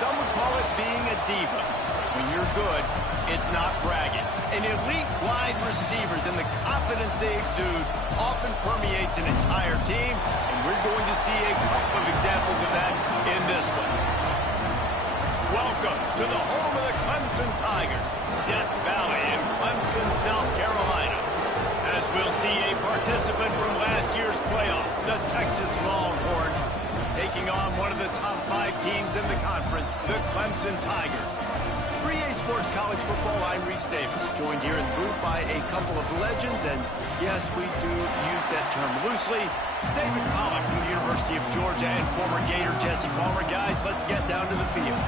some would call it being a diva. When you're good, it's not bragging. And elite wide receivers and the confidence they exude often permeates an entire team, and we're going to see a couple of examples of that in this one. Welcome to the home of the Clemson Tigers, Death Valley in Clemson, South Carolina. As we'll see a participant from last year's playoff, the Texas Longhorns, taking on one of the top 5 teams in the conference, the Clemson Tigers. For EA Sports College Football, I'm Reese Davis, joined here in the booth by a couple of legends, and yes, we do use that term loosely. David Pollack from the University of Georgia and former Gator Jesse Palmer. Guys, let's get down to the field.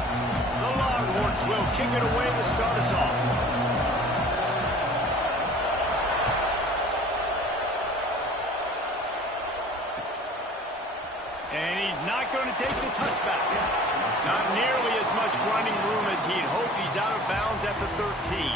The Longhorns will kick it away to start us off. And he's not going to take the touchback. Not nearly as much running room as he'd hoped. He's out of bounds at the 13.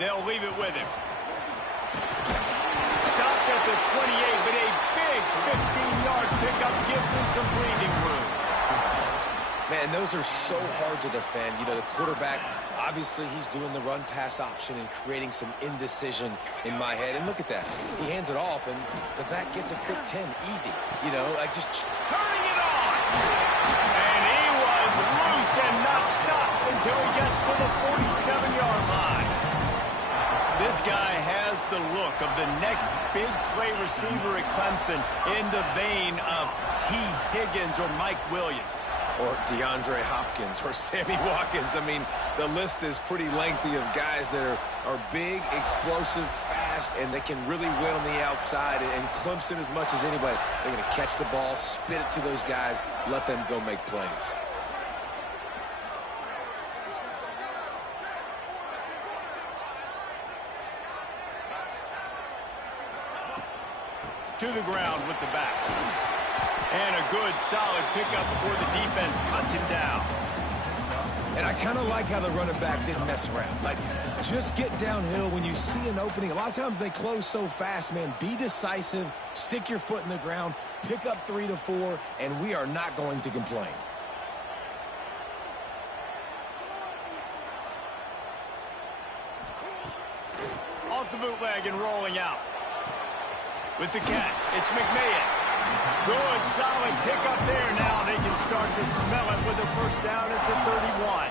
They'll leave it with him. Stopped at the 28, but a big 15-yard pickup gives him some breathing room. Man, those are so hard to defend. You know, the quarterback, obviously he's doing the run-pass option and creating some indecision in my head. And look at that. He hands it off, and the back gets a quick 10. Easy. You know, like just turning it on. And he was loose and not stopped until he gets to the 47-yard line. This guy has the look of the next big play receiver at Clemson, in the vein of T. Higgins or Mike Williams. Or DeAndre Hopkins or Sammy Watkins. I mean, the list is pretty lengthy of guys that are big, explosive, fast, and they can really win on the outside. And Clemson, as much as anybody, they're going to catch the ball, spit it to those guys, let them go make plays. To the ground with the back. And a good, solid pickup before the defense cuts him down. And I kind of like how the running back didn't mess around. Like, just get downhill when you see an opening. A lot of times they close so fast, man. Be decisive, stick your foot in the ground, pick up 3 to 4, and we are not going to complain. Off the bootleg and rolling out. With the catch, it's McMahon. Good, solid pickup there now. They can start to smell it with a first down at the 31.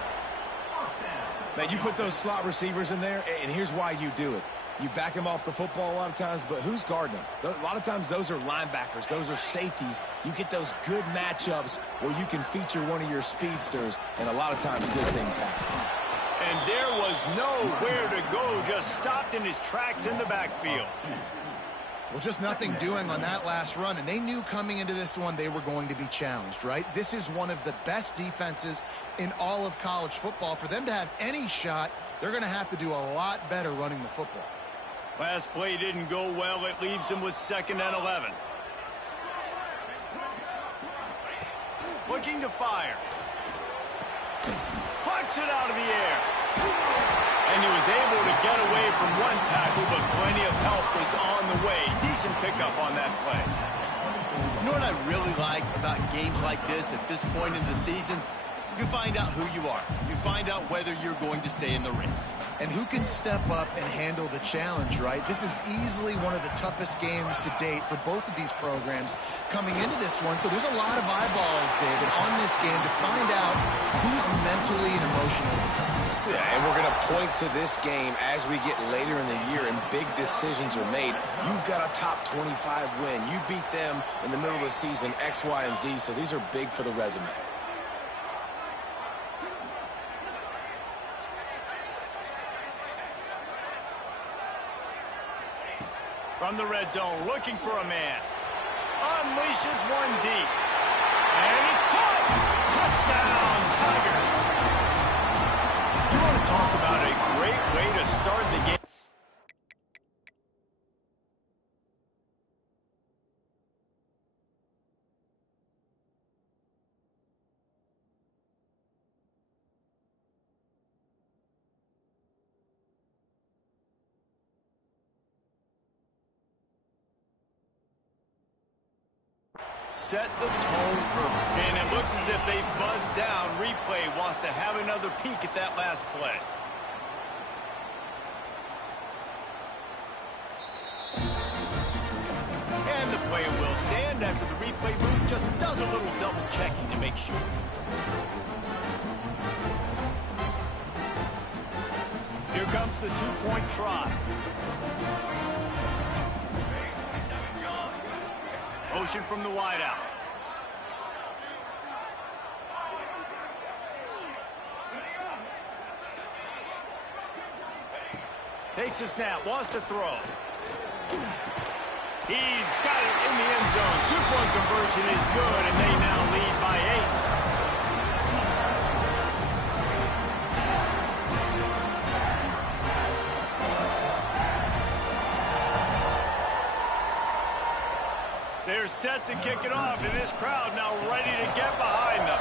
Now, you put those slot receivers in there, and here's why you do it. You back them off the football a lot of times, but who's guarding them? A lot of times those are linebackers. Those are safeties. You get those good matchups where you can feature one of your speedsters, and a lot of times good things happen. And there was nowhere to go, just stopped in his tracks in the backfield. Well, just nothing doing on that last run, and they knew coming into this one they were going to be challenged, right? This is one of the best defenses in all of college football. For them to have any shot, they're going to have to do a lot better running the football. Last play didn't go well. It leaves them with 2nd and 11. Looking to fire. Punch it out of the air. And he was able to get away from one tackle, but plenty of help was on the way. Decent pickup on that play. You know what I really like about games like this at this point in the season? You find out who you are. You find out whether you're going to stay in the race. And who can step up and handle the challenge, right? This is easily one of the toughest games to date for both of these programs coming into this one. So there's a lot of eyeballs, David, on this game to find out who's mentally and emotionally the toughest. Yeah, and we're going to point to this game as we get later in the year and big decisions are made. You've got a top 25 win. You beat them in the middle of the season, X, Y, and Z. So these are big for the resume. From the red zone, looking for a man. Unleashes one deep. And it's caught! Touchdown, Tigers! You want to talk about a great way to start the game. set the tone early. And it looks as if they buzzed down. Replay wants to have another peek at that last play. And the play will stand after the replay booth just does a little double checking to make sure. Here comes the two-point try. Motion from the wideout. Takes a snap, wants to throw. He's got it in the end zone. Two-point conversion is good, and they now lead by 8. They're set to kick it off, and this crowd now ready to get behind them.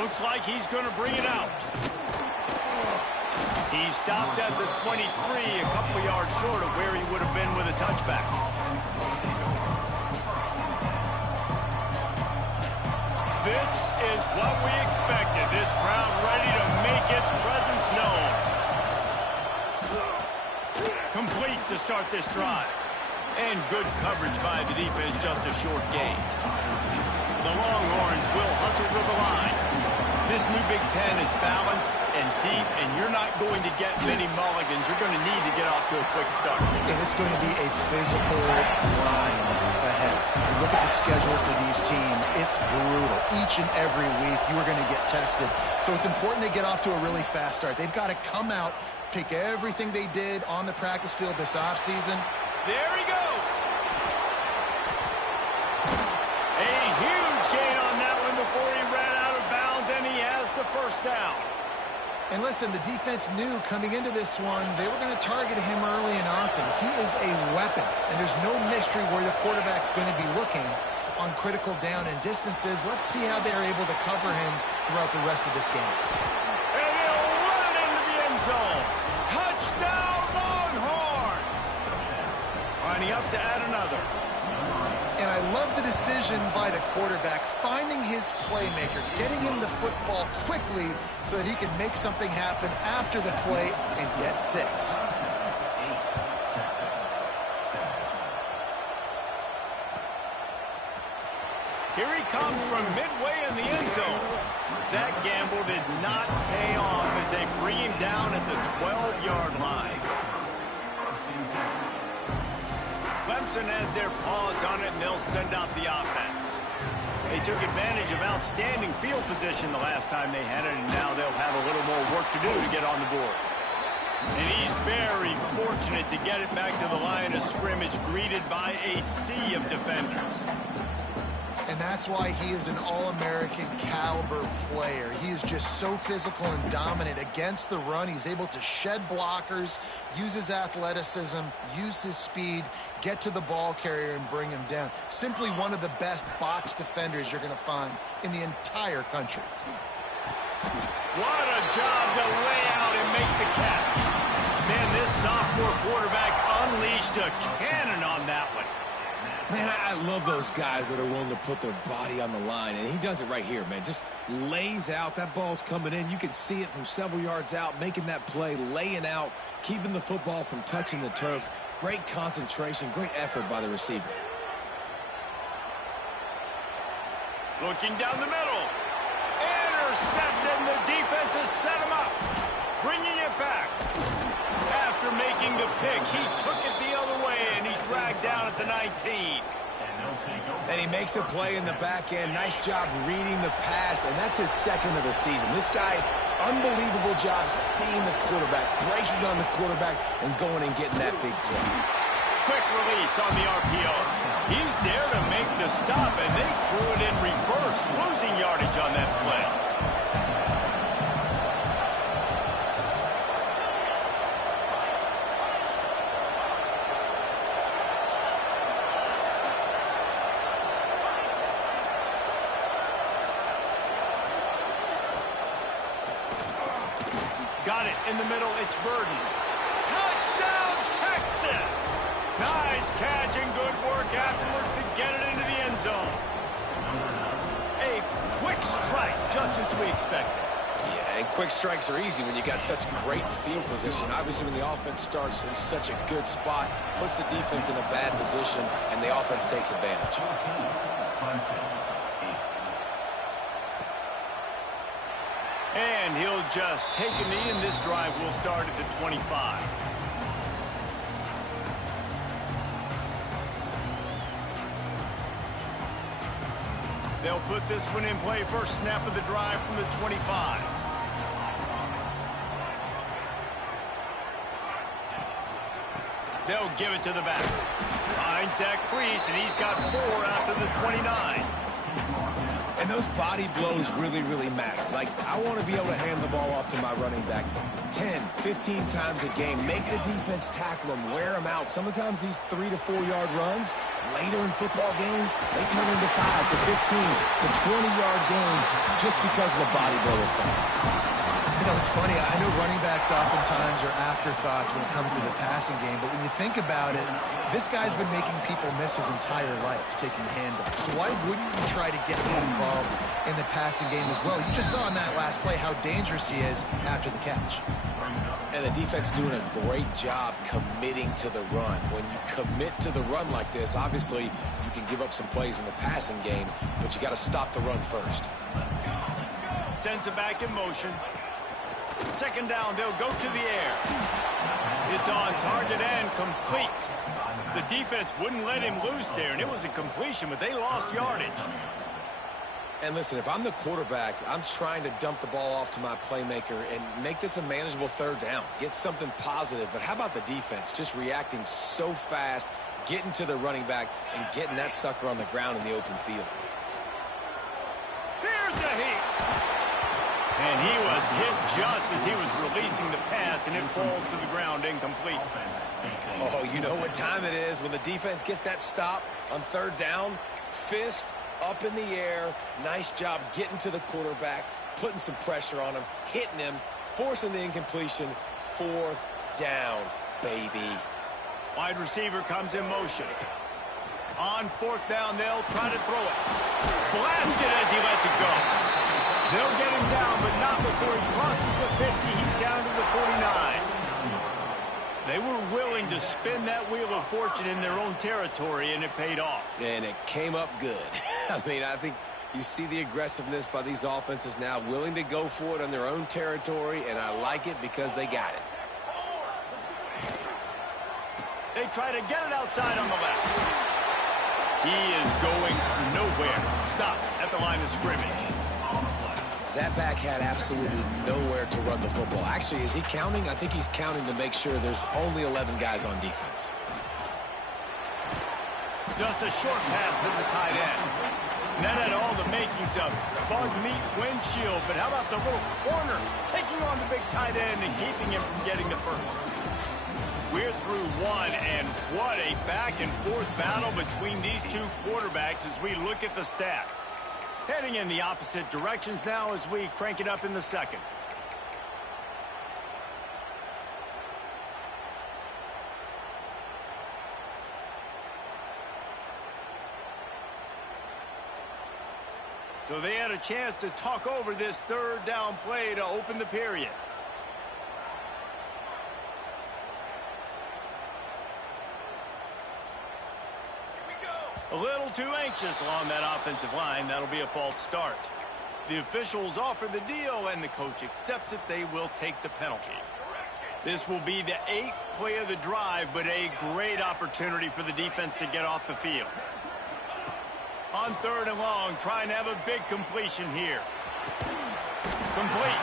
Looks like he's going to bring it out. He stopped at the 23, a couple yards short of where he would have been with a touchback. This is what we expected. This crowd ready to make its presence known. Complete to start this drive. And good coverage by the defense, just a short gain. The Longhorns will hustle to the line. This new Big Ten is balanced and deep, and you're not going to get many mulligans. You're going to need to get off to a quick start. And it's going to be a physical grind ahead. And look at the schedule for these teams. It's brutal. Each and every week, you are going to get tested. So it's important they get off to a really fast start. They've got to come out, pick everything they did on the practice field this offseason. There he goes. A huge gain on that one before he ran out of bounds, and he has the first down. And listen, the defense knew coming into this one, they were going to target him early and often. He is a weapon, and there's no mystery where the quarterback's going to be looking on critical down and distances. Let's see how they're able to cover him throughout the rest of this game. And he'll run it into the end zone. Touchdown, Longhorns! Lining up to add another. And I love the decision by the quarterback, finding his playmaker, getting him the football quickly so that he can make something happen after the play and get 6. Here he comes from midway in the end zone. That gamble did not pay off as they bring him down at the 12-yard line. Clemson has their paws on it, and they'll send out the offense. They took advantage of outstanding field position the last time they had it, and now they'll have a little more work to do to get on the board. And he's very fortunate to get it back to the line of scrimmage, greeted by a sea of defenders. And that's why he is an All-American caliber player. He is just so physical and dominant against the run. He's able to shed blockers, use his athleticism, use his speed, get to the ball carrier and bring him down. Simply one of the best box defenders you're going to find in the entire country. What a job to lay out and make the catch. Man, this sophomore quarterback unleashed a cannon on that one. Man, I love those guys that are willing to put their body on the line, and he does it right here, man. Just lays out. That ball's coming in. You can see it from several yards out, making that play, laying out, keeping the football from touching the turf. Great concentration, great effort by the receiver. Looking down the middle. Intercepted, and the defense has set him up. Bringing it back. After making the pick, he took it the other way, and he's dragged down at the 19. And he makes a play in the back end. Nice job reading the pass, and that's his second of the season. This guy, unbelievable job seeing the quarterback, breaking on the quarterback, and going and getting that big play. Quick release on the RPO. He's there to make the stop, and they threw it in reverse, losing yardage on that play. Got it in the middle. It's Burden. Touchdown! Touchdown, Texas! Nice catch and good work afterwards to get it into the end zone. A quick strike, just as we expected. Yeah, and quick strikes are easy when you got such great field position. Obviously, when the offense starts in such a good spot, puts the defense in a bad position, and the offense takes advantage. And he'll just take a knee, and this drive will start at the 25. They'll put this one in play. First snap of the drive from the 25. They'll give it to the back. Finds that crease, and he's got 4 out to the 29. And those body blows really, really matter. Like, I want to be able to hand the ball off to my running back 10, 15 times a game. Make the defense tackle them, wear them out. Sometimes these 3 to 4 yard runs, later in football games, they turn into 5 to 15 to 20-yard games just because of the body blow effect. You know, it's funny. I know running backs oftentimes are afterthoughts when it comes to the passing game, but when you think about it, this guy's been making people miss his entire life taking handoffs. So why wouldn't you try to get him involved in the passing game as well? You just saw in that last play how dangerous he is after the catch. And the defense doing a great job committing to the run. When you commit to the run like this, obviously you can give up some plays in the passing game, but you got to stop the run first. Sends it back in motion. Second down, they'll go to the air. It's on target and complete. The defense wouldn't let him loose there, and it was a completion, but they lost yardage. And listen, if I'm the quarterback, I'm trying to dump the ball off to my playmaker and make this a manageable third down. Get something positive. But how about the defense? Just reacting so fast, getting to the running back, and getting that sucker on the ground in the open field. Here's a hit. And he was hit just as he was releasing the pass, and it falls to the ground incomplete. Oh, you know what time it is when the defense gets that stop on third down. Fist up in the air. Nice job getting to the quarterback, putting some pressure on him, hitting him, forcing the incompletion. Fourth down, baby. Wide receiver comes in motion. On fourth down, they'll try to throw it. Blasted as he lets it go. They'll get him down, but not before he crosses the 50. He's down to the 49. They were willing to spin that wheel of fortune in their own territory, and it paid off. And it came up good. I mean, I think you see the aggressiveness by these offenses now, willing to go for it on their own territory, and I like it because they got it. They try to get it outside on the left. He is going nowhere. Stop at the line of scrimmage. That back had absolutely nowhere to run the football. Actually, is he counting? I think he's counting to make sure there's only 11 guys on defense. Just a short pass to the tight end. And that had all the makings of bug meat windshield. But how about the little corner taking on the big tight end and keeping him from getting the first? We're through one, and what a back-and-forth battle between these two quarterbacks as we look at the stats. Heading in the opposite directions now as we crank it up in the second. So they had a chance to talk over this third down play to open the period. A little too anxious along that offensive line. That'll be a false start. The officials offer the deal, and the coach accepts it. They will take the penalty. This will be the 8th play of the drive, but a great opportunity for the defense to get off the field. On third and long, trying to have a big completion here. Complete.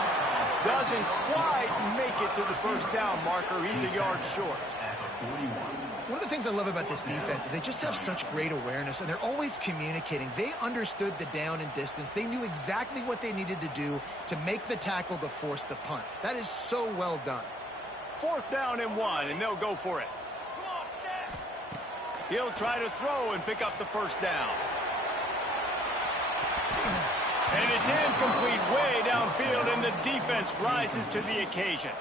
Doesn't quite make it to the first down marker. He's a yard short. One of the things I love about this defense is they just have such great awareness, and they're always communicating. They understood the down and distance. They knew exactly what they needed to do to make the tackle to force the punt. That is so well done. Fourth down and 1, and they'll go for it. He'll try to throw and pick up the first down. And it's incomplete way downfield, and the defense rises to the occasion.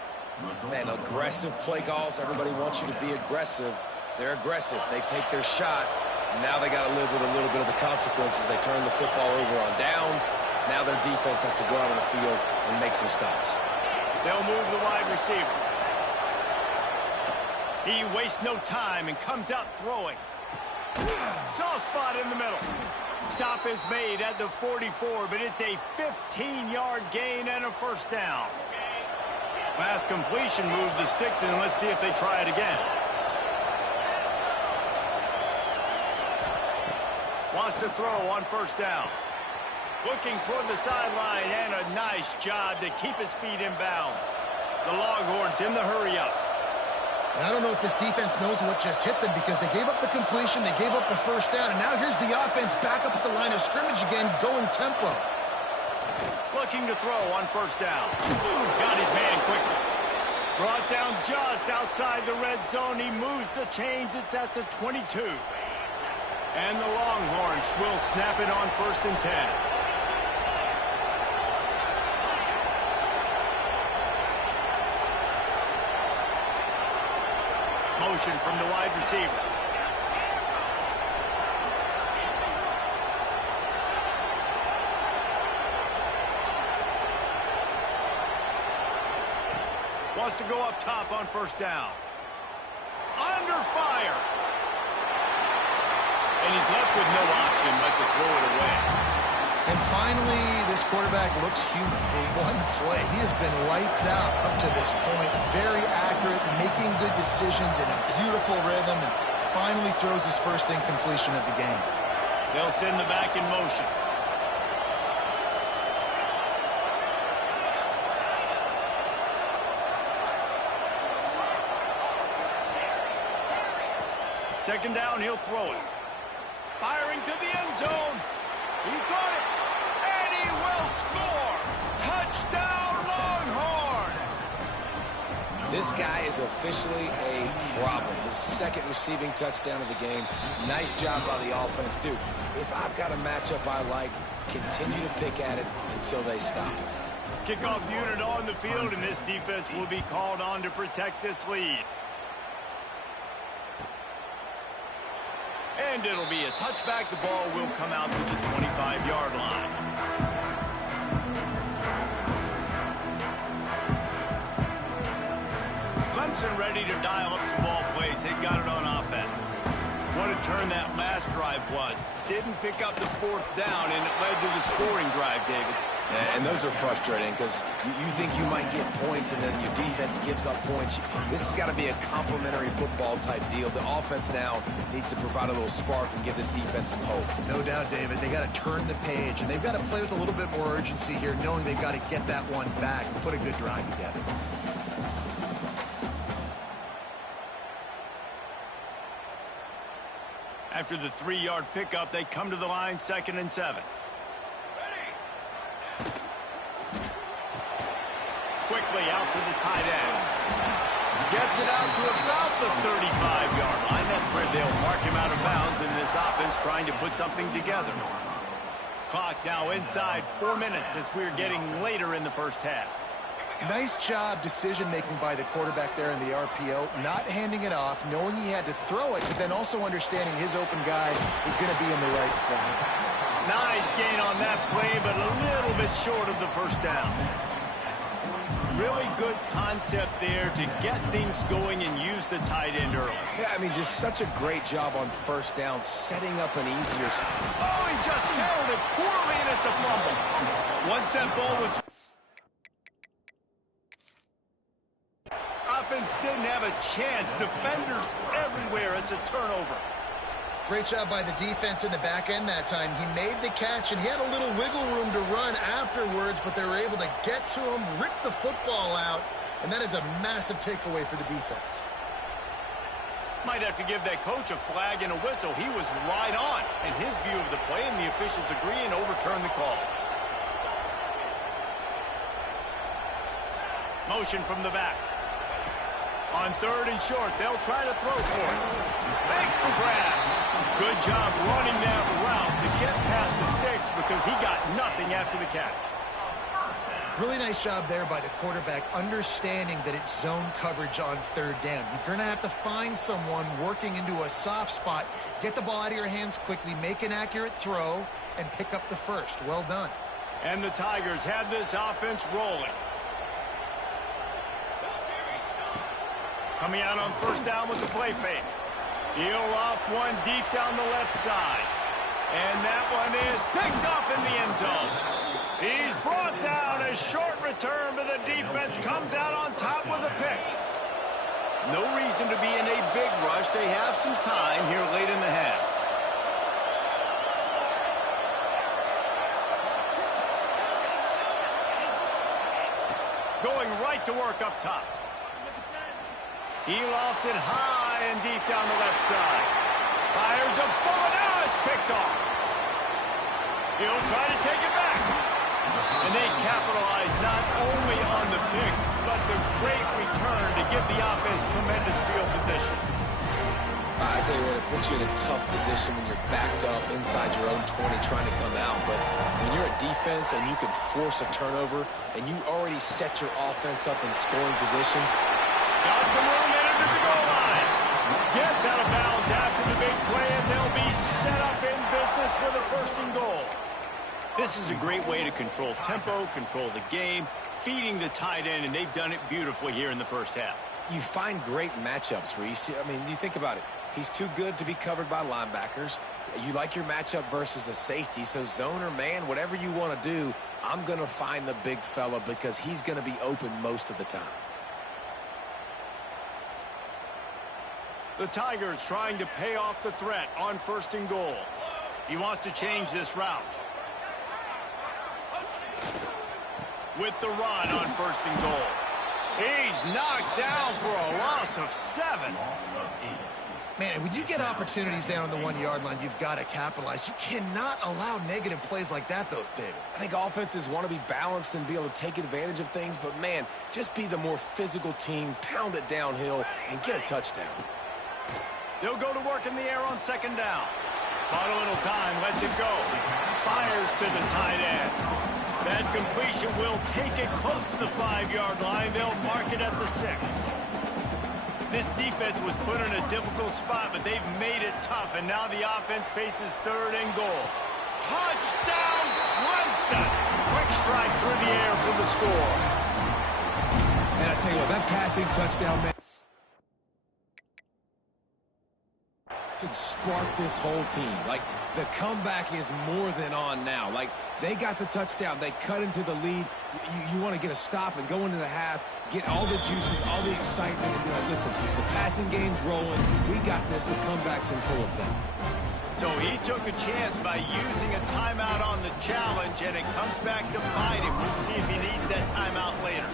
Man, aggressive play calls. Everybody wants you to be aggressive. They're aggressive. They take their shot. Now they got to live with a little bit of the consequences. They turn the football over on downs. Now their defense has to go out on the field and make some stops. They'll move the wide receiver. He wastes no time and comes out throwing. Soft spot in the middle. Stop is made at the 44, but it's a 15-yard gain and a first down. Pass completion moved the sticks, and let's see if they try it again. Wants to throw on first down. Looking toward the sideline, and a nice job to keep his feet in bounds. The Longhorns in the hurry-up. And I don't know if this defense knows what just hit them because they gave up the completion, they gave up the first down, and now here's the offense back up at the line of scrimmage again, going tempo. Looking to throw on first down. Got his man quickly. Brought down just outside the red zone. He moves the chains. It's at the 22. And the Longhorns will snap it on 1st and 10. Motion from the wide receiver. Wants to go up top on first down. Under fire. And he's left with no option but to throw it away. And finally, this quarterback looks human for one play. He has been lights out up to this point. Very accurate, making good decisions in a beautiful rhythm, and finally throws his first incompletion of the game. They'll send the back in motion. Second down, he'll throw it. Firing to the end zone. He got it. And he will score. Touchdown, Longhorns. This guy is officially a problem. His second receiving touchdown of the game. Nice job by the offense. Dude, if I've got a matchup I like, continue to pick at it until they stop. Kickoff unit on the field, and this defense will be called on to protect this lead. And it'll be a touchback. The ball will come out to the 25-yard line. Clemson ready to dial up some ball plays. They got it on offense. What a turn that last drive was. Didn't pick up the 4th down, and it led to the scoring drive, David. And those are frustrating because you think you might get points and then your defense gives up points. This has got to be a complementary football type deal. The offense now needs to provide a little spark and give this defense some hope. No doubt, David. They got to turn the page, and they've got to play with a little bit more urgency here, knowing they've got to get that one back and put a good drive together. After the 3-yard pickup, they come to the line 2nd and 7. Quickly out to the tight end. Gets it out to about the 35-yard line. That's where they'll mark him out of bounds in this offense trying to put something together. Clock now inside 4 minutes as we're getting later in the first half. Nice job decision-making by the quarterback there in the RPO, not handing it off, knowing he had to throw it, but then also understanding his open guy was going to be in the right spot. Nice gain on that play, but a little bit short of the first down. Really good concept there to get things going and use the tight end early. Yeah, I mean, just such a great job on first down, setting up an easier... Oh, he just handled it poorly, and it's a fumble. Once that ball was... Offense didn't have a chance. Defenders everywhere. It's a turnover. Great job by the defense in the back end that time. He made the catch, and he had a little wiggle room to run afterwards, but they were able to get to him, rip the football out, and that is a massive takeaway for the defense. Might have to give that coach a flag and a whistle. He was right on in his view of the play, and the officials agree and overturn the call. Motion from the back. On 3rd and short, they'll try to throw for it. Makes the grab. Good job running that route to get past the sticks because he got nothing after the catch. Really nice job there by the quarterback, understanding that it's zone coverage on third down. You're going to have to find someone working into a soft spot, get the ball out of your hands quickly, make an accurate throw, and pick up the first. Well done. And the Tigers have this offense rolling. Coming out on first down with the play fake. He'll off one deep down the left side. And that one is picked off in the end zone. He's brought down. A short return, but the defense comes out on top with a pick. No reason to be in a big rush. They have some time here late in the half. Going right to work up top. He lofts it high and deep down the left side. Fires a bullet. Now it's picked off. He'll try to take it back. And they capitalize not only on the pick, but the great return to give the offense tremendous field position. I tell you what, it puts you in a tough position when you're backed up inside your own 20 trying to come out. But when you're a defense and you can force a turnover and you already set your offense up in scoring position. Got some room entered the goal line. Gets out of bounds after the big play, and they'll be set up in business with a first and goal. This is a great way to control tempo, control the game, feeding the tight end, and they've done it beautifully here in the first half. You find great matchups, Reese. I mean, you think about it. He's too good to be covered by linebackers. You like your matchup versus a safety, so zone or man, whatever you want to do, I'm going to find the big fella because he's going to be open most of the time. The Tigers trying to pay off the threat on first and goal. He wants to change this route. With the run on first and goal. He's knocked down for a loss of 7. Man, when you get opportunities down on the 1-yard line, you've got to capitalize. You cannot allow negative plays like that, though, David. I think offenses want to be balanced and be able to take advantage of things, but, man, just be the more physical team, pound it downhill, and get a touchdown. They'll go to work in the air on second down. Bought a little time, lets it go. Fires to the tight end. That completion will take it close to the 5-yard line. They'll mark it at the 6. This defense was put in a difficult spot, but they've made it tough, and now the offense faces third and goal. Touchdown, Clemson! Quick strike through the air for the score. And I tell you what, that passing touchdown, man, could spark this whole team. Like, the comeback is more than on now. Like, they got the touchdown. They cut into the lead. You want to get a stop and go into the half, get all the juices, all the excitement, and be like, listen, the passing game's rolling. We got this. The comeback's in full effect. So he took a chance by using a timeout on the challenge, and it comes back to bite him. We'll see if he needs that timeout later.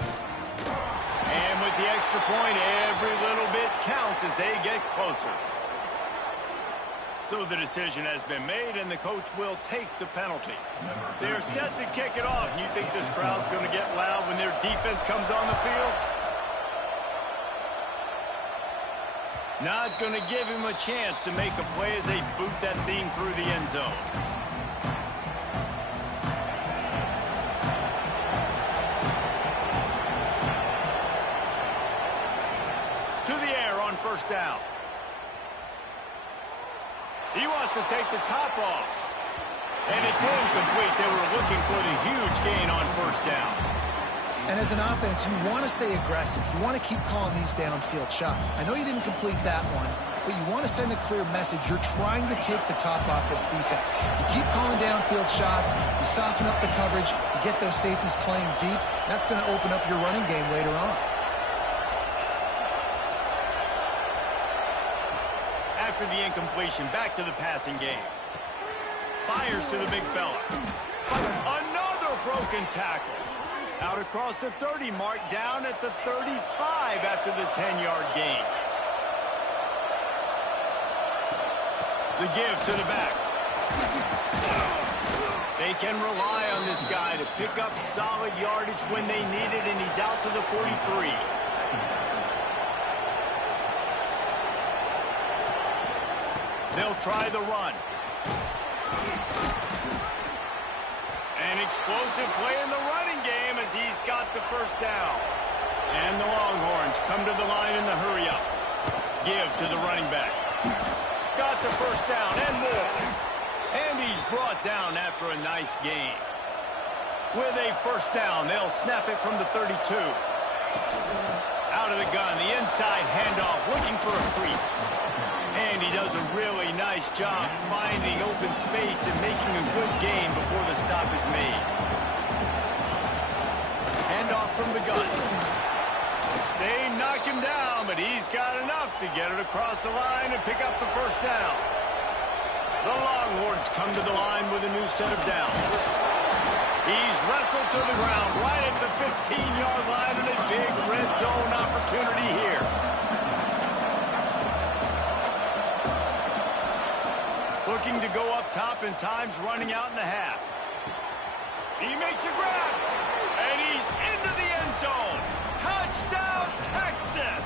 And with the extra point, every little bit counts as they get closer. So the decision has been made, and the coach will take the penalty. They're set to kick it off. You think this crowd's going to get loud when their defense comes on the field? Not going to give him a chance to make a play as they boot that thing through the end zone. To the air on first down. He wants to take the top off. And it's incomplete. They were looking for the huge gain on first down. And as an offense, you want to stay aggressive. You want to keep calling these downfield shots. I know you didn't complete that one, but you want to send a clear message. You're trying to take the top off this defense. You keep calling downfield shots. You soften up the coverage. You get those safeties playing deep. That's going to open up your running game later on. After the incompletion, back to the passing game. Fires to the big fella. Another broken tackle. Out across the 30 mark, down at the 35 after the 10-yard gain. The give to the back. They can rely on this guy to pick up solid yardage when they need it, and he's out to the 43. They'll try the run. An explosive play in the running game as he's the first down. And the Longhorns come to the line in the hurry-up. Give to the running back. Got the first down and more. And he's brought down after a nice gain. With a first down, they'll snap it from the 32. Out of the gun, the inside handoff, looking for a crease. And he does a really nice job finding open space and making a good gain before the stop is made. Handoff from the gun. They knock him down, but he's got enough to get it across the line and pick up the first down. The Longhorns come to the line with a new set of downs. He's wrestled to the ground right at the 15-yard line and a big red zone opportunity here. Looking to go up top, and time's running out in the half. He makes a grab, and he's into the end zone. Touchdown, Texas!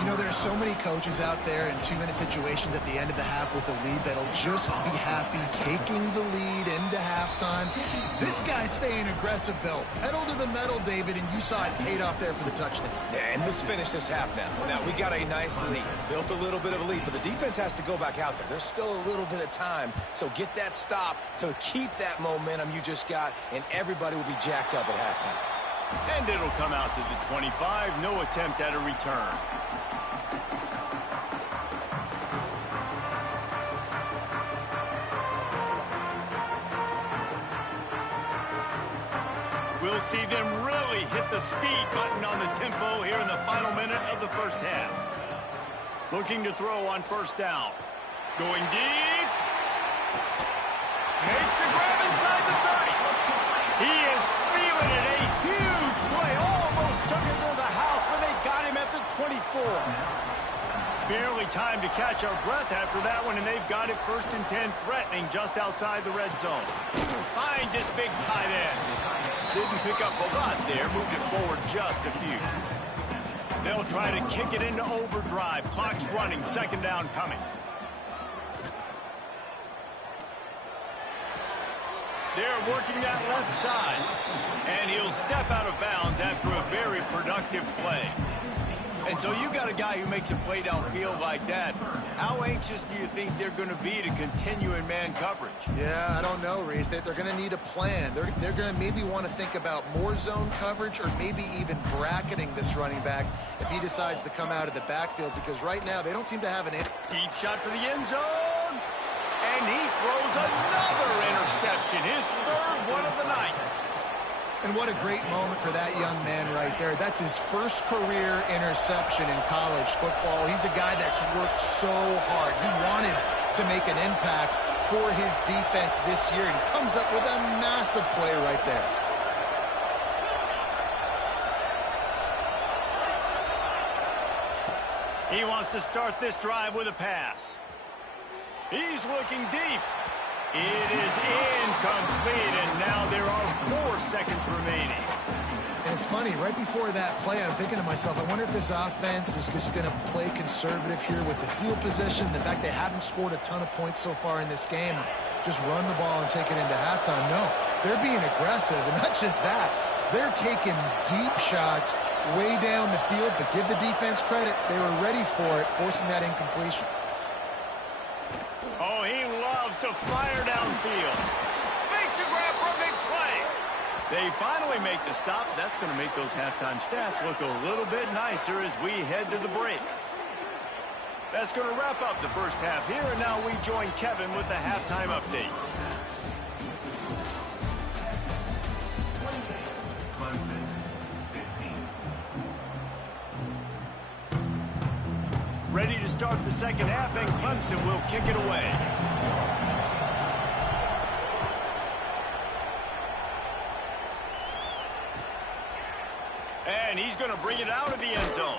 You know, there's so many coaches out there in two-minute situations at the end of the half with the lead that'll just be happy taking the lead into halftime. This guy's staying aggressive, though. Pedal to the metal, David, and you saw it paid off there for the touchdown. Yeah, and let's finish this half now. Now, we got a nice lead. Built a little bit of a lead, but the defense has to go back out there. There's still a little bit of time, so get that stop to keep that momentum you just got, and everybody will be jacked up at halftime. And it'll come out to the 25. No attempt at a return. We'll see them really hit the speed button on the tempo here in the final minute of the first half. Looking to throw on first down. Going deep. Makes the grab inside the 30. He is feeling it. A huge play. Almost took it to the house, but they got him at the 24. Barely time to catch our breath after that one, and they've got it 1st and 10, threatening just outside the red zone. Finds his big tight end. Didn't pick up a lot there, moved it forward just a few. They'll try to kick it into overdrive. Clock's running, second down coming. They're working that left side, and he'll step out of bounds after a very productive play. And so you got a guy who makes a play downfield like that. How anxious do you think they're going to be to continue in man coverage? Yeah, I don't know, Reese. They're going to need a plan. They're going to maybe want to think about more zone coverage or maybe even bracketing this running back if he decides to come out of the backfield, because right now they don't seem to have an... Deep shot for the end zone. And he throws another interception, his third one of the night. And what a great moment for that young man right there. That's his first career interception in college football. He's a guy that's worked so hard. He wanted to make an impact for his defense this year and comes up with a massive play right there. He wants to start this drive with a pass. He's looking deep. It is incomplete, and now there are 4 seconds remaining. And it's funny, right before that play, I'm thinking to myself, I wonder if this offense is just going to play conservative here with the field position, the fact they haven't scored a ton of points so far in this game, just run the ball and take it into halftime. No, they're being aggressive, and not just that. They're taking deep shots way down the field, but give the defense credit. They were ready for it, forcing that incompletion. Oh, he loves to fire downfield. Makes a grab for a big play. They finally make the stop. That's going to make those halftime stats look a little bit nicer as we head to the break. That's going to wrap up the first half here, and now we join Kevin with the halftime update. Clemson, 15. Ready to start the second half, and Clemson will kick it away. And he's going to bring it out of the end zone.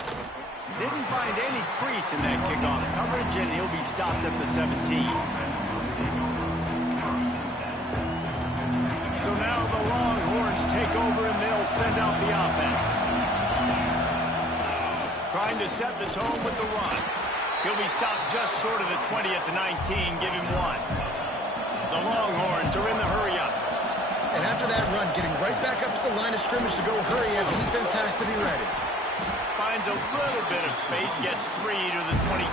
Didn't find any crease in that kickoff coverage, and he'll be stopped at the 17. So now the Longhorns take over, and they'll send out the offense. Trying to set the tone with the run. He'll be stopped just short of the 20 at the 19. Give him 1. The Longhorns are in the hurry-up. And And after that run, getting right back up to the line of scrimmage to go hurry up, defense has to be ready. Finds a little bit of space, gets 3 to the 22.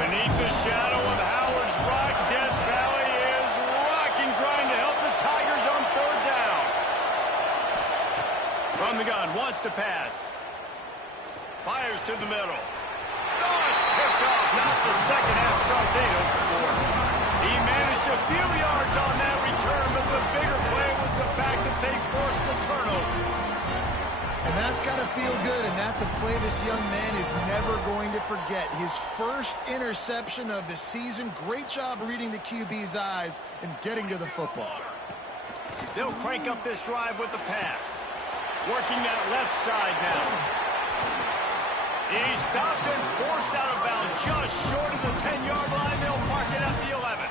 Beneath the shadow of Howard's rock, Death Valley is rocking, trying to help the Tigers on 3rd down. From the gun, wants to pass. Fires to the middle. Oh, it's picked off. Not the second half start they hoped for. He managed a few yards on that return, but the bigger play was the fact that they forced the turnover. And that's got to feel good, and that's a play this young man is never going to forget. His first interception of the season. Great job reading the QB's eyes and getting to the football. They'll crank up this drive with the pass. Working that left side now. He stopped and forced out of bounds just short of the 10-yard line. They'll mark it at the 11.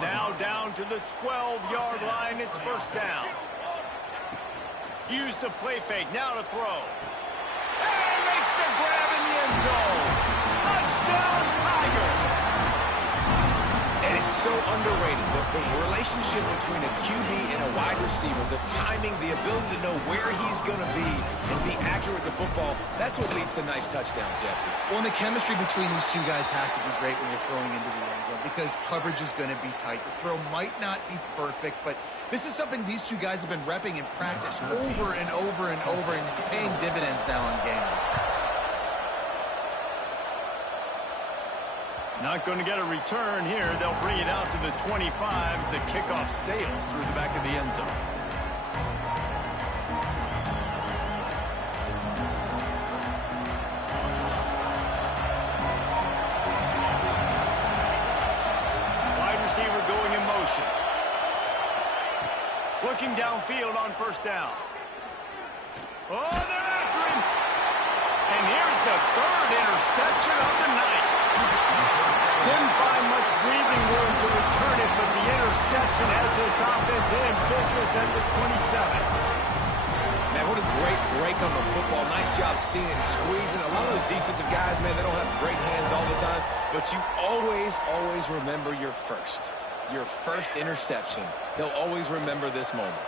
Now down to the 12-yard line. It's 1st down. Use the play fake. Now to throw. And makes the grab in the end zone. Touchdown, Tigers. And it's so underrated. The relationship between a QB and a wide receiver, the timing, the ability to know where he's going to be and be accurate with the football, that's what leads to nice touchdowns, Jesse. Well, and the chemistry between these two guys has to be great when you're throwing into the end zone because coverage is going to be tight. The throw might not be perfect, but this is something these two guys have been repping in practice over and over and over, and it's paying dividends now on game day. Not going to get a return here. They'll bring it out to the 25 as the kickoff sails through the back of the end zone. Wide receiver going in motion. Looking downfield on 1st down. Oh, they're after him. And here's the 3rd interception of the night. Didn't find much breathing room to return it, but the interception has this offense in business at the 27. Man, what a great break on the football. Nice job seeing it, squeezing. A lot of those defensive guys, man, they don't have great hands all the time, but you always remember your first interception. They'll always remember this moment.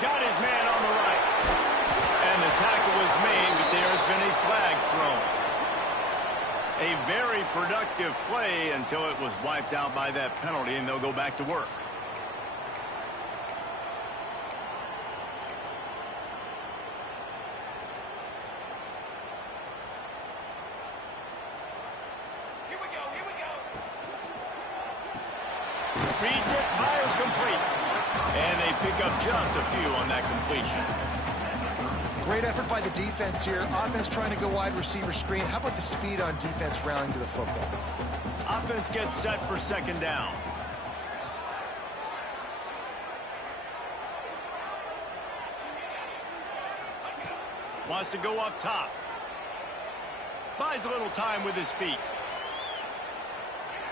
Got his man on the right. And the tackle was made, but there has been a flag thrown. A very productive play until it was wiped out by that penalty, and they'll go back to work. Here we go. Reads it, fires complete. And they pick up just a few on that completion. Great effort by the defense here. Offense trying to go wide receiver screen. How about the speed on defense rallying to the football? Offense gets set for 2nd down. Wants to go up top. Buys a little time with his feet.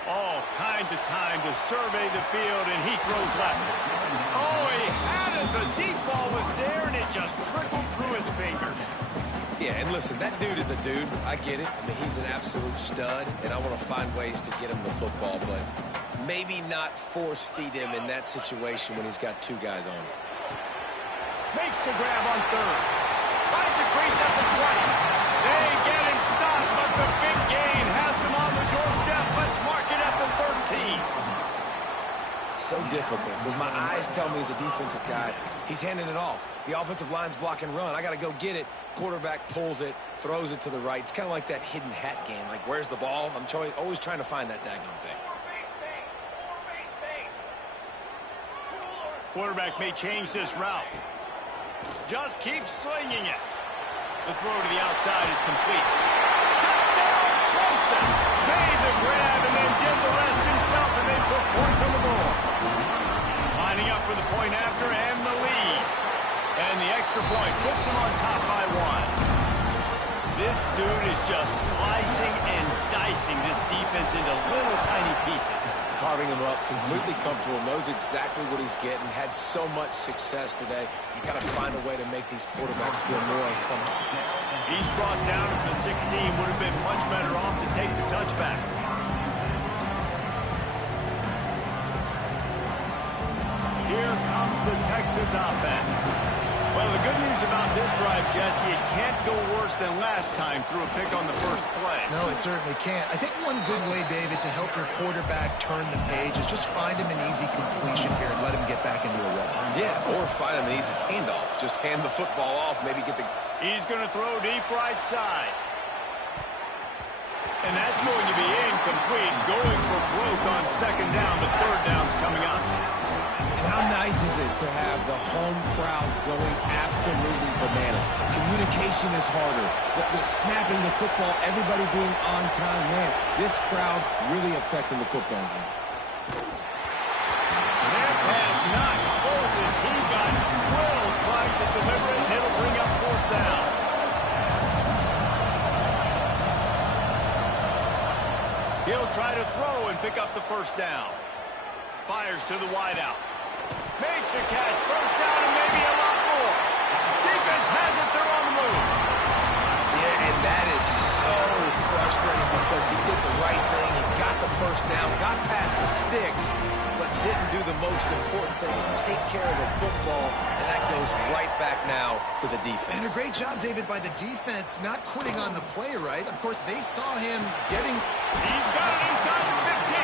All kinds of time to survey the field, and he throws left. Oh, he had it. The deep ball was there, and it just trickled through his fingers. Yeah, and listen, that dude is a dude. I get it. I mean, he's an absolute stud, and I want to find ways to get him the football, but maybe not force feed him in that situation when he's got 2 guys on him. Makes the grab on 3rd. Finds a crease at the 20. They get him stopped, but the big gain has them on the doorstep. Let's mark it at the 13. So difficult because my eyes tell me as a defensive guy, he's handing it off. The offensive line's block and run. I got to go get it. Quarterback pulls it, throws it to the right. It's kind of like that hidden hat game. Like, where's the ball? I'm always trying to find that daggone thing. Quarterback may change this route. Just keep slinging it. The throw to the outside is complete. Touchdown, Clemson! Made the grab and then did the rest himself, and they put points on the board. Lining up for the point after and the lead. And the extra point puts them on top by 1. This dude is just slicing and dicing this defense into little tiny pieces. Carving him up, completely comfortable, knows exactly what he's getting, had so much success today. You got to find a way to make these quarterbacks feel more uncomfortable. He's brought down to the 16, would have been much better off to take the touchback. the Texas offense. Well, the good news about this drive, Jesse, it can't go worse than last time through a pick on the first play. No, it certainly can't. I think one good way, David, to help your quarterback turn the page is just find him an easy completion here and let him get back into a rhythm. Yeah, or find him an easy handoff. Just hand the football off, maybe get the... He's going to throw deep right side. And that's going to be incomplete, going for broke on second down. The third down's coming up. And how nice is it to have the home crowd going absolutely bananas? Communication is harder. The snapping the football, everybody being on time. Man, this crowd really affecting the football game. That pass not close as he got drilled trying to deliver it, and it'll bring up fourth down. He'll try to throw and pick up the first down. Fires to the wideout. Makes a catch. First down and maybe a lot more. Defense has it. They're on the move. Yeah, and that is so frustrating because he did the right thing. He got the first down, got past the sticks, but didn't do the most important thing, take care of the football, and that goes right back now to the defense. And a great job, David, by the defense not quitting on the play, right? Of course, they saw him getting... He's got it inside the 15.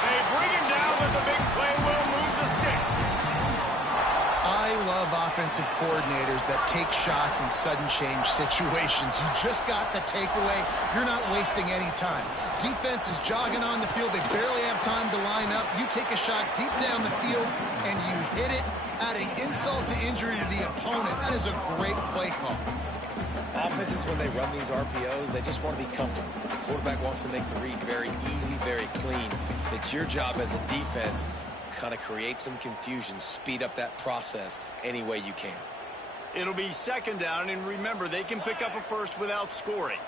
They bring him down, but the big play will move the sticks. I love offensive coordinators that take shots in sudden change situations. You just got the takeaway. You're not wasting any time. Defense is jogging on the field. They barely have time to line up. You take a shot deep down the field, and you hit it, adding insult to injury to the opponent. That is a great play call. Offenses, when they run these RPOs, they just want to be comfortable. The quarterback wants to make the read very easy, very clean. It's your job as a defense kind of create some confusion, speed up that process any way you can. It'll be second down, and remember, they can pick up a first without scoring.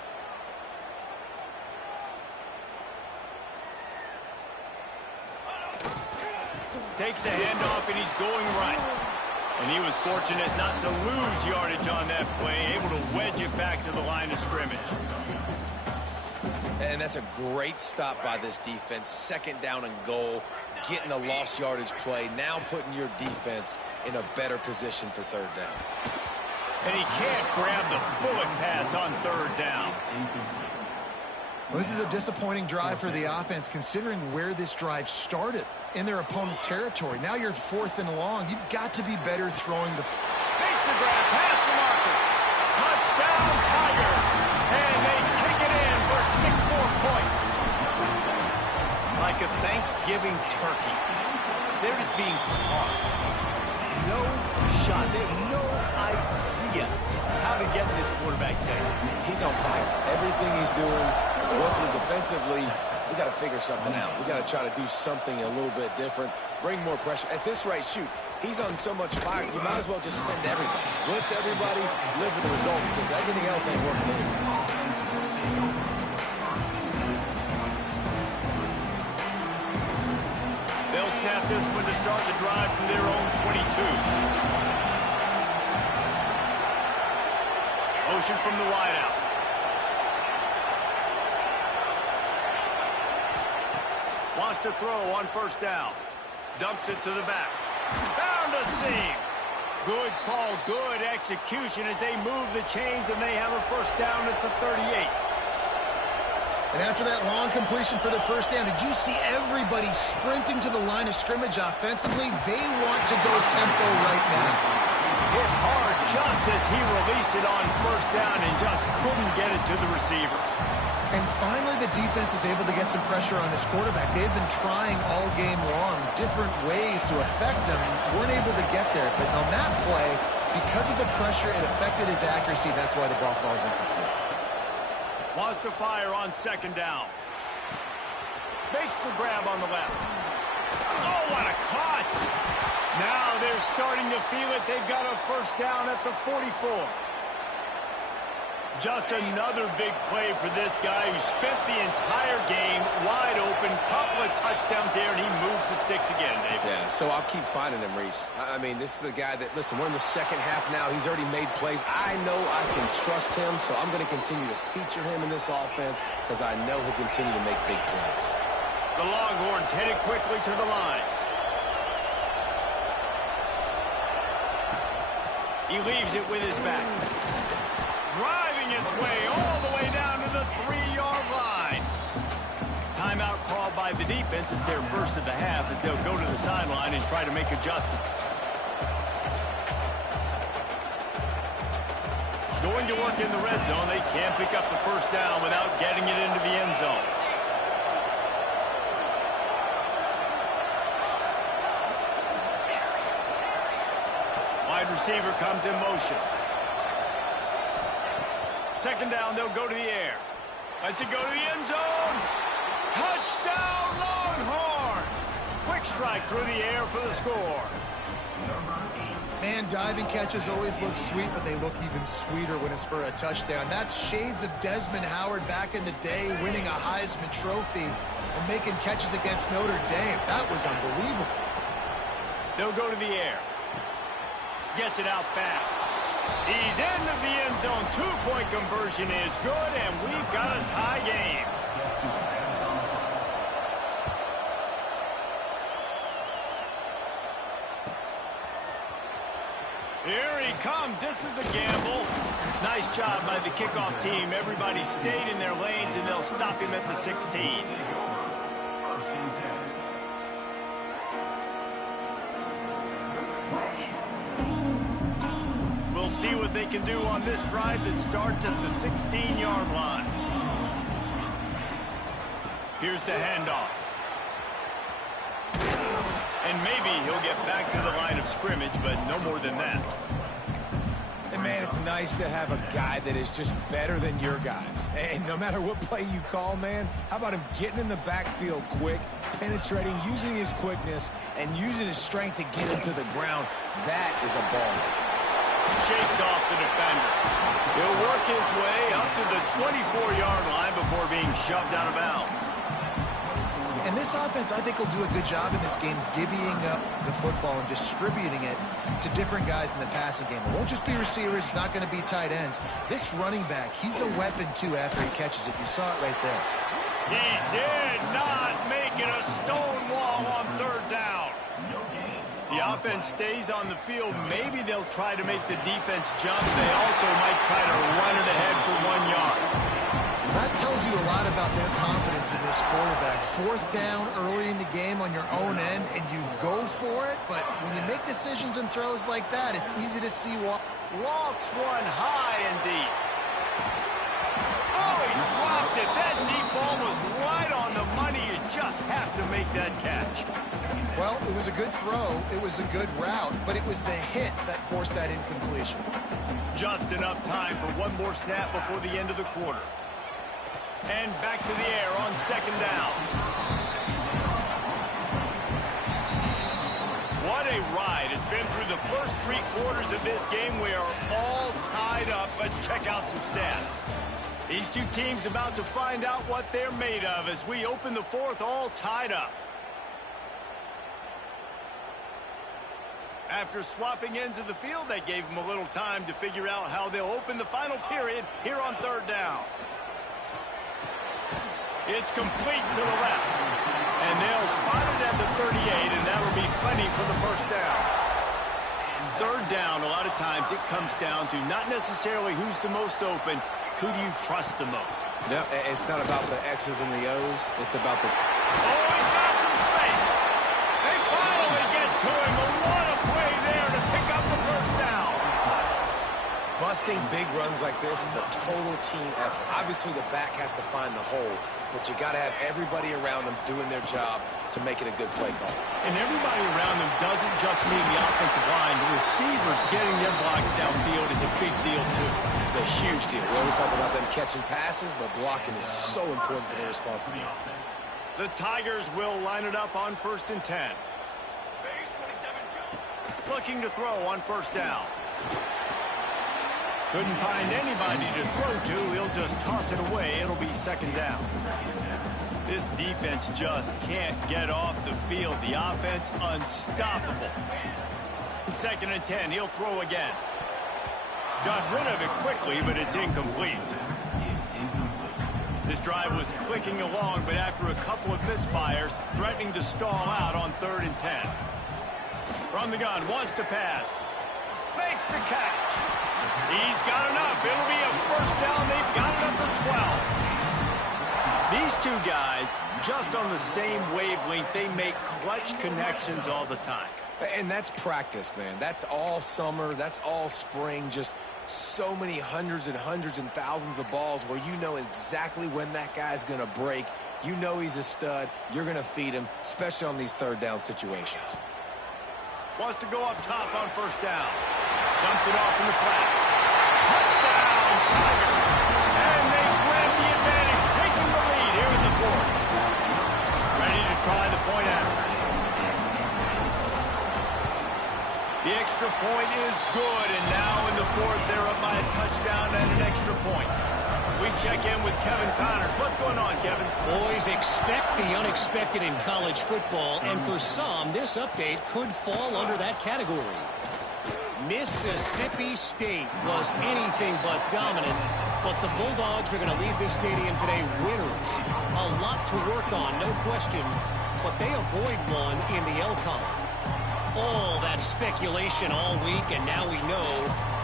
Takes the handoff, and he's going right. And he was fortunate not to lose yardage on that play, able to wedge it back to the line of scrimmage. And that's a great stop by this defense. Second down and goal, getting a lost yardage play, now putting your defense in a better position for third down. And he can't grab the bullet pass on third down. Well, this is a disappointing drive for the offense, considering where this drive started in their opponent territory. Now you're 4th and long. You've got to be better throwing the... Makes the grab, past the marker. Touchdown, Tiger. And they take it in for 6 more points. Like a Thanksgiving turkey. They're just being caught. No shot. They have no idea how to get in this quarterback's head. He's on fire. Everything he's doing is working defensively. We got to figure something out. We got to try to do something a little bit different, bring more pressure. At this rate, shoot, he's on so much fire, you might as well just send everybody. Blitz everybody, live with the results, because everything else ain't working anymore. They'll snap this one to start the drive from their own 22. Motion from the wideout. Wants to throw on first down. Dumps it to the back. Found a seam. Good call, good execution as they move the chains, and they have a first down at the 38. And after that long completion for the first down, did you see everybody sprinting to the line of scrimmage offensively? They want to go tempo right now. Hit hard just as he released it on first down and just couldn't get it to the receiver. And finally, the defense is able to get some pressure on this quarterback. They've been trying all game long different ways to affect him. Weren't able to get there. But on that play, because of the pressure, it affected his accuracy. That's why the ball falls incomplete. Wants to fire on second down. Makes the grab on the left. Oh, what a cut! Now they're starting to feel it. They've got a first down at the 44. Just another big play for this guy who spent the entire game wide open. Couple of touchdowns there, and he moves the sticks again, Dave. Yeah, so I'll keep finding him, Reese. I mean, this is a guy that, listen, we're in the second half now. He's already made plays. I know I can trust him, so I'm going to continue to feature him in this offense because I know he'll continue to make big plays. The Longhorns headed quickly to the line. He leaves it with his back. Driving its way all the way down to the 3-yard line. Timeout called by the defense. It's their first of the half as they'll go to the sideline and try to make adjustments. Going to work in the red zone. They can't pick up the first down without getting it into the end zone. Wide receiver comes in motion. Second down, they'll go to the air. Lets it go to the end zone. Touchdown, Longhorns! Quick strike through the air for the score. Man, diving catches always look sweet, but they look even sweeter when it's for a touchdown. That's shades of Desmond Howard back in the day, winning a Heisman Trophy and making catches against Notre Dame. That was unbelievable. They'll go to the air. Gets it out fast. He's into the end zone. Two-point conversion is good, and we've got a tie game. Here he comes. This is a gamble. Nice job by the kickoff team. Everybody stayed in their lanes, and they'll stop him at the 16. We'll see what they can do on this drive that starts at the 16-yard line. Here's the handoff. And maybe he'll get back to the line of scrimmage, but no more than that. And, man, it's nice to have a guy that is just better than your guys. And no matter what play you call, man, how about him getting in the backfield quick, penetrating, using his quickness, and using his strength to get him to the ground? That is a ball. Shakes off the defender. He'll work his way up to the 24-yard line before being shoved out of bounds. And this offense, I think, will do a good job in this game divvying up the football and distributing it to different guys in the passing game. It won't just be receivers. It's not going to be tight ends. This running back, he's a weapon, too, after he catches it. You saw it right there. He did not make it a stone wall on third down. The offense stays on the field. Maybe they'll try to make the defense jump. They also might try to run it ahead for 1 yard. That tells you a lot about their confidence in this quarterback. Fourth down early in the game on your own end, and you go for it. But when you make decisions and throws like that, it's easy to see why. Lofts one high and deep. Oh, he dropped it. That deep ball was right on the money. You just have to make that catch. Well, it was a good throw. It was a good route, but it was the hit that forced that incompletion. Just enough time for one more snap before the end of the quarter. And back to the air on second down. What a ride. It's been through the first 3 quarters of this game. We are all tied up. Let's check out some stats. These two teams about to find out what they're made of as we open the fourth all tied up. After swapping ends of the field, that gave them a little time to figure out how they'll open the final period here on third down. It's complete to the left. And they'll spot it at the 38, and that'll be plenty for the first down. Third down, a lot of times it comes down to not necessarily who's the most open, who do you trust the most? No, it's not about the X's and the O's. It's about the... Oh, he's got some space. They finally get to him. What a play there to pick up the first down. Busting big runs like this is a total team effort. Obviously, the back has to find the hole, but you got to have everybody around them doing their job to make it a good play call. And everybody around them doesn't just mean the offensive line. The receivers getting their blocks downfield is a big deal, too. It's a huge deal. We always talk about them catching passes, but blocking is so important for their responsibilities. The Tigers will line it up on 1st and 10. Looking to throw on first down. Couldn't find anybody to throw to. He'll just toss it away. It'll be second down. This defense just can't get off the field. The offense unstoppable. 2nd and 10. He'll throw again. Got rid of it quickly, but it's incomplete. This drive was clicking along, but after a couple of misfires, threatening to stall out on 3rd and 10. From the gun, wants to pass. Makes makes the catch. He's got enough. It'll be a first down. They've got it up to 12. These two guys, just on the same wavelength, they make clutch connections all the time. And that's practice, man. That's all summer. That's all spring. Just so many hundreds and thousands of balls where you know exactly when that guy's going to break. You know he's a stud. You're going to feed him, especially on these third down situations. Wants to go up top on first down. Dumps it off in the flats. Touchdown, Tigers. And they grab the advantage, taking the lead here in the fourth. Ready to try the point after. The extra point is good, and now in the fourth, they're up by a touchdown and an extra point. We check in with Kevin Connors. What's going on, Kevin? Boys, expect the unexpected in college football, and for some, this update could fall under that category. Mississippi State was anything but dominant, but the Bulldogs are going to leave this stadium today winners. A lot to work on, no question, but they avoid one in the L-Con. All that speculation all week, and now we know.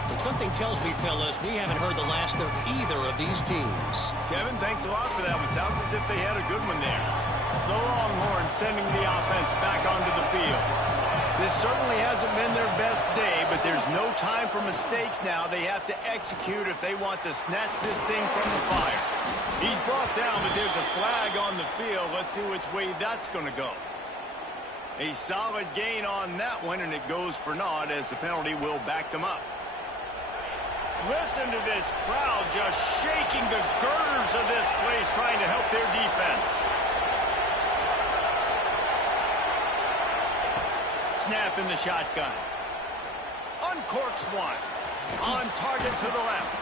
But something tells me, fellas, we haven't heard the last of either of these teams. Kevin, thanks a lot for that one. Sounds as if they had a good one there. The Longhorns sending the offense back onto the field. This certainly hasn't been their best day, but there's no time for mistakes now. They have to execute if they want to snatch this thing from the fire. He's brought down, but there's a flag on the field. Let's see which way that's going to go. A solid gain on that one, and it goes for naught as the penalty will back them up. Listen to this crowd just shaking the girders of this place, trying to help their defense. Snap in the shotgun. Uncorks one. On target to the left.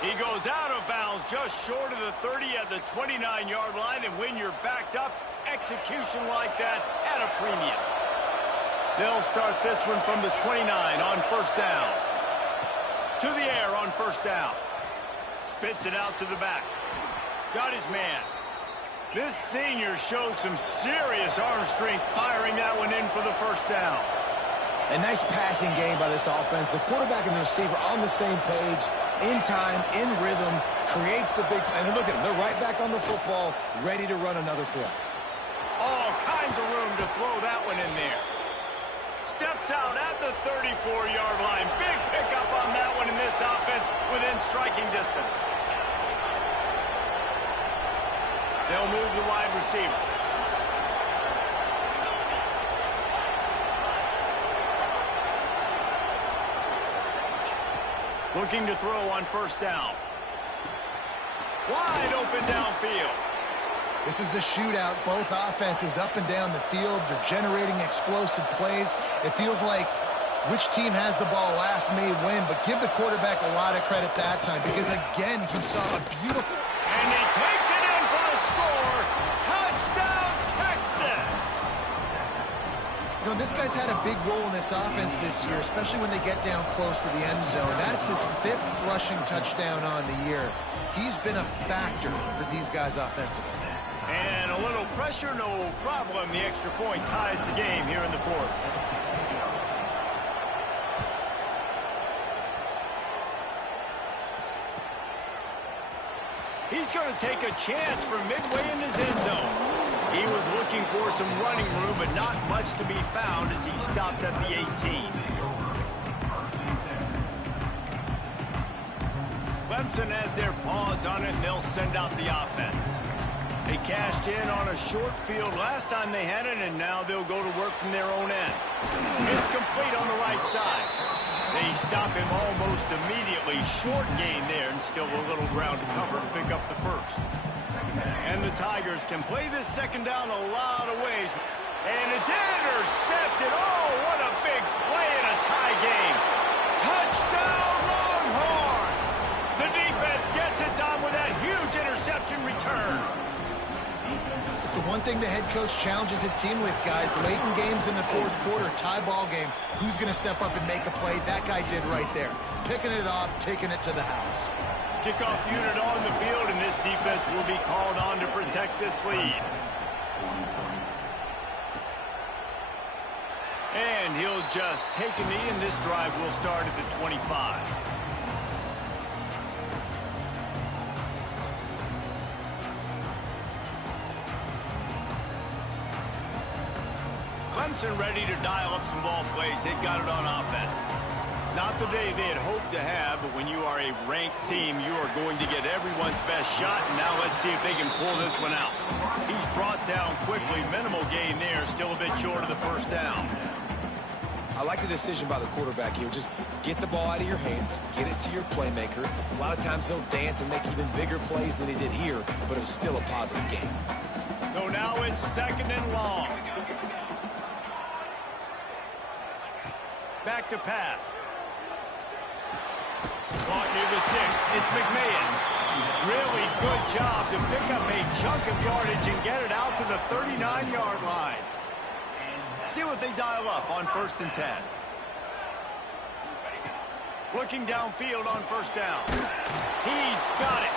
He goes out of bounds just short of the 30 at the 29-yard line, and when you're backed up, execution like that at a premium. They'll start this one from the 29 on first down. To the air on first down. Spits it out to the back. Got his man. This senior showed some serious arm strength firing that one in for the first down. A nice passing game by this offense. The quarterback and the receiver on the same page, in time, in rhythm, creates the big play. And look at them. They're right back on the football, ready to run another play. All kinds of room to throw that one in there. Steps out at the 34-yard line. Big pickup on that one in this offense within striking distance. They'll move the wide receiver. Looking to throw on first down. Wide open downfield. This is a shootout. Both offenses up and down the field. They're generating explosive plays. It feels like which team has the ball last may win, but give the quarterback a lot of credit that time because, again, he saw a beautiful... And he takes it in for the score. Touchdown, Texas! You know, this guy's had a big role in this offense this year, especially when they get down close to the end zone. That's his 5th rushing touchdown on the year. He's been a factor for these guys offensively. And a little pressure, no problem. The extra point ties the game here in the fourth. He's going to take a chance from midway in his end zone. He was looking for some running room, but not much to be found as he stopped at the 18. Clemson has their paws on it, and they'll send out the offense. They cashed in on a short field last time they had it, and now they'll go to work from their own end. It's complete on the right side. They stop him almost immediately. Short gain there, and still a little ground to cover to pick up the first. And the Tigers can play this second down a lot of ways. And it's intercepted. Oh, what a big play in a tie game. Touchdown, Longhorns! The defense gets it done with that huge interception return. It's the one thing the head coach challenges his team with, guys. Late in games in the fourth quarter, tie ball game. Who's going to step up and make a play? That guy did right there. Picking it off, taking it to the house. Kickoff unit on the field, and this defense will be called on to protect this lead. And he'll just take a knee, and this drive will start at the 25. Clemson ready to dial up some ball plays. They've got it on offense. Not the day they had hoped to have, but when you are a ranked team, you are going to get everyone's best shot. And now let's see if they can pull this one out. He's brought down quickly. Minimal gain there. Still a bit short of the first down. I like the decision by the quarterback here. Just get the ball out of your hands, get it to your playmaker. A lot of times he'll dance and make even bigger plays than he did here, but it was still a positive game. So now it's 2nd and long. Back to pass. Caught near the sticks. It's McMahon. Really good job to pick up a chunk of yardage and get it out to the 39-yard line. See what they dial up on 1st and 10. Looking downfield on 1st down. He's got it.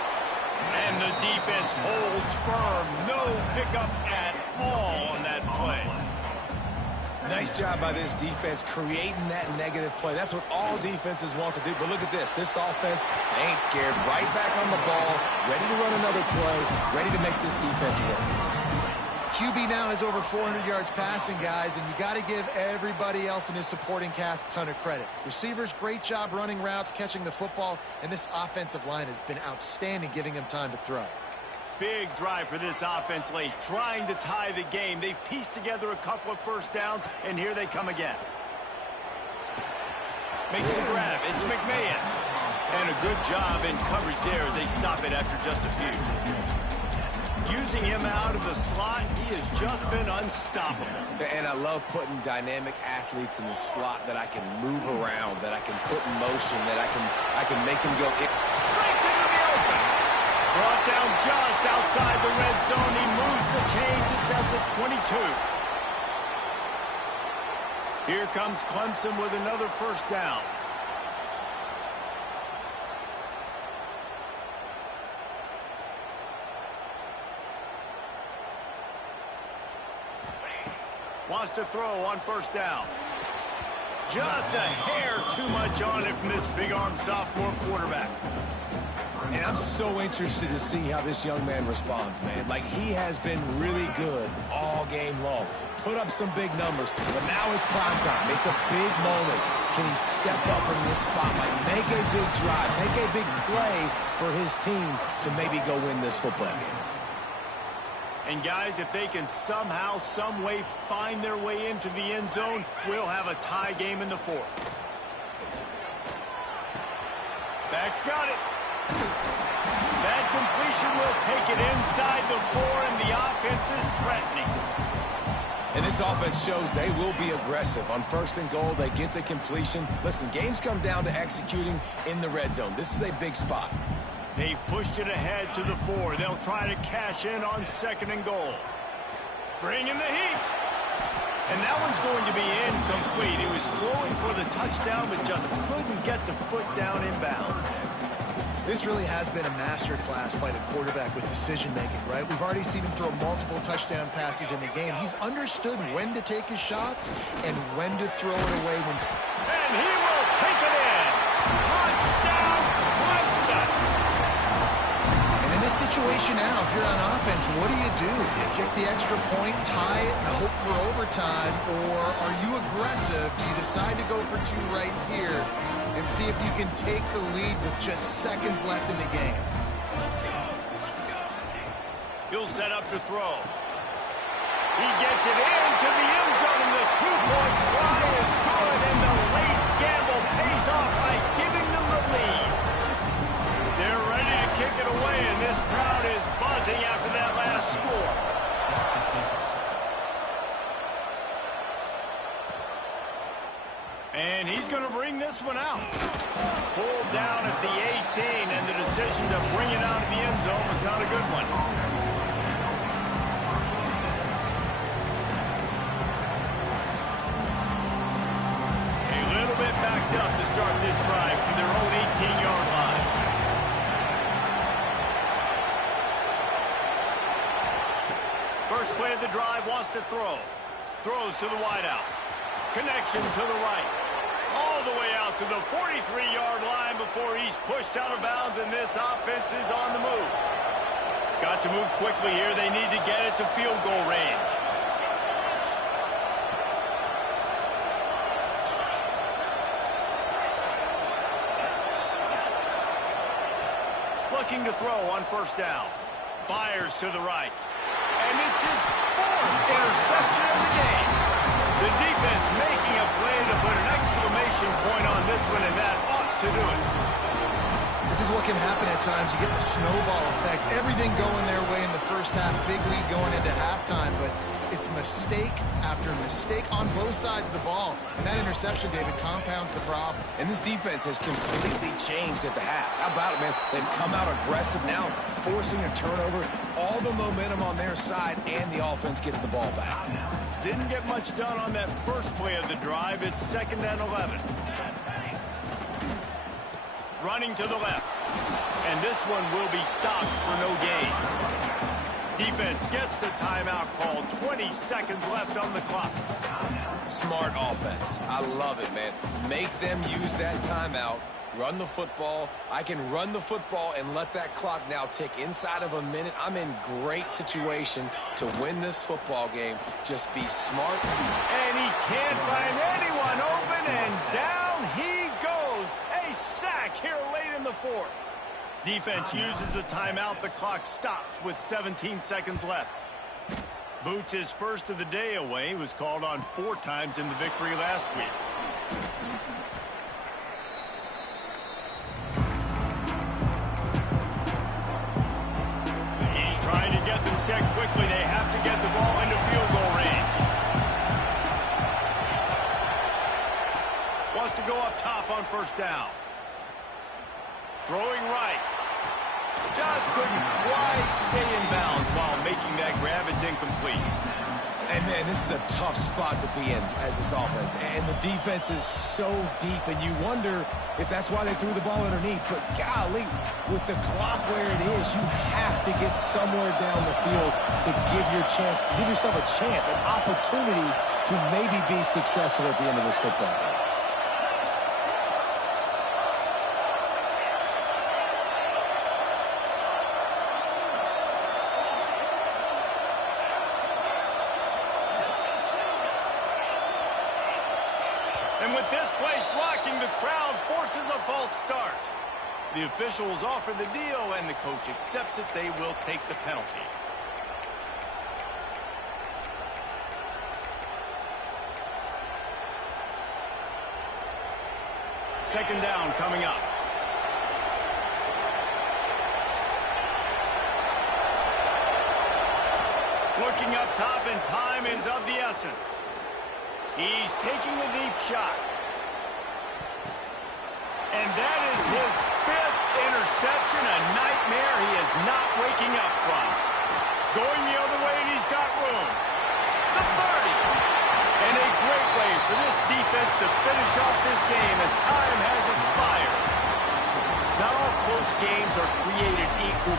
And the defense holds firm. No pickup at all on that play. Nice job by this defense creating that negative play. That's what all defenses want to do. But look at this. This offense, they ain't scared. Right back on the ball, ready to run another play, ready to make this defense work. QB now has over 400 yards passing, guys, and you got to give everybody else in his supporting cast a ton of credit. Receivers, great job running routes, catching the football, and this offensive line has been outstanding, giving him time to throw. Big drive for this offense late, trying to tie the game. They've pieced together a couple of first downs, and here they come again. Makes the grab. It's McMahon. And a good job in coverage there as they stop it after just a few. Using him out of the slot, he has just been unstoppable. And I love putting dynamic athletes in the slot that I can move around, that I can put in motion, that I can make him go. Breaks into the open. Brought down just outside the red zone. He moves the chains. It's at the 22. Here comes Clemson with another first down. Wants to throw on 1st down. Just a hair too much on it from this big-arm sophomore quarterback. And I'm so interested to see how this young man responds, man. Like, he has been really good all game long. Put up some big numbers, but now it's prime time. It's a big moment. Can he step up in this spotlight, make a big drive, make a big play for his team to maybe go win this football game? And guys, if they can somehow, some way find their way into the end zone, we'll have a tie game in the 4th. Back's got it. That completion will take it inside the 4, and the offense is threatening. And this offense shows they will be aggressive. On 1st and goal, they get the completion. Listen, games come down to executing in the red zone. This is a big spot. They've pushed it ahead to the 4. They'll try to cash in on 2nd and goal. Bring in the heat. And that one's going to be incomplete. He was throwing for the touchdown, but just couldn't get the foot down in bounds. This really has been a masterclass by the quarterback with decision-making, right? We've already seen him throw multiple touchdown passes in the game. He's understood when to take his shots and when to throw it away. And he will take it in. Touchdown, Clemson. And in this situation now, if you're on offense, what do? You kick the extra point, tie it, and hope for overtime, or are you aggressive? Do you decide to go for 2 right here and see if you can take the lead with just seconds left in the game? He'll set up to throw. He gets it into the end zone, and the 2-point try is good, and the late gamble pays off by giving them the lead. They're ready to kick it away, and this crowd is buzzing after that last score. And he's going to bring this one out. Pulled down at the 18, and the decision to bring it out of the end zone was not a good one. A little bit backed up to start this drive from their own 18-yard line. First play of the drive, wants to throw. Throws to the wideout. Connection to the right. All the way out to the 43-yard line before he's pushed out of bounds, and this offense is on the move. Got to move quickly here. They need to get it to field goal range. Looking to throw on first down. Fires to the right. And it's his fourth interception of the game. The defense making a play to put an exclamation point on this one, and that ought to do it. This is what can happen at times. You get the snowball effect. Everything going their way in the first half. Big lead going into halftime, but it's mistake after mistake on both sides of the ball. And that interception, David, compounds the problem. And this defense has completely changed at the half. How about it, man? They've come out aggressive now, forcing a turnover. All the momentum on their side, and the offense gets the ball back. Didn't get much done on that first play of the drive. It's 2nd and 11. Running to the left. And this one will be stopped for no gain. Defense gets the timeout called. 20 seconds left on the clock. Smart offense. I love it, man. Make them use that timeout. Run the football. I can run the football and let that clock now tick inside of a minute. I'm in great situation to win this football game. Just be smart. And he can't find anyone open, and down he goes. A sack here late in the fourth. Defense uses a timeout. The clock stops with 17 seconds left. Boots his first of the day away. He was called on 4 times in the victory last week. He's trying to get them set quickly. They have to get the ball into field goal range. Wants to go up top on first down. Throwing right. Just couldn't quite stay in bounds while making that grab. It's incomplete. And, man, this is a tough spot to be in as this offense. And the defense is so deep, and you wonder if that's why they threw the ball underneath. But, golly, with the clock where it is, you have to get somewhere down the field to give yourself a chance, an opportunity to maybe be successful at the end of this football game. And with this place rocking, the crowd forces a false start. The officials offer the deal, and the coach accepts it. They will take the penalty. Second down coming up. Looking up top, and time is of the essence. He's taking the deep shot. And that is his 5th interception, a nightmare he is not waking up from. Going the other way, and he's got room. The 30. And a great way for this defense to finish off this game as time has expired. Not all close games are created equal.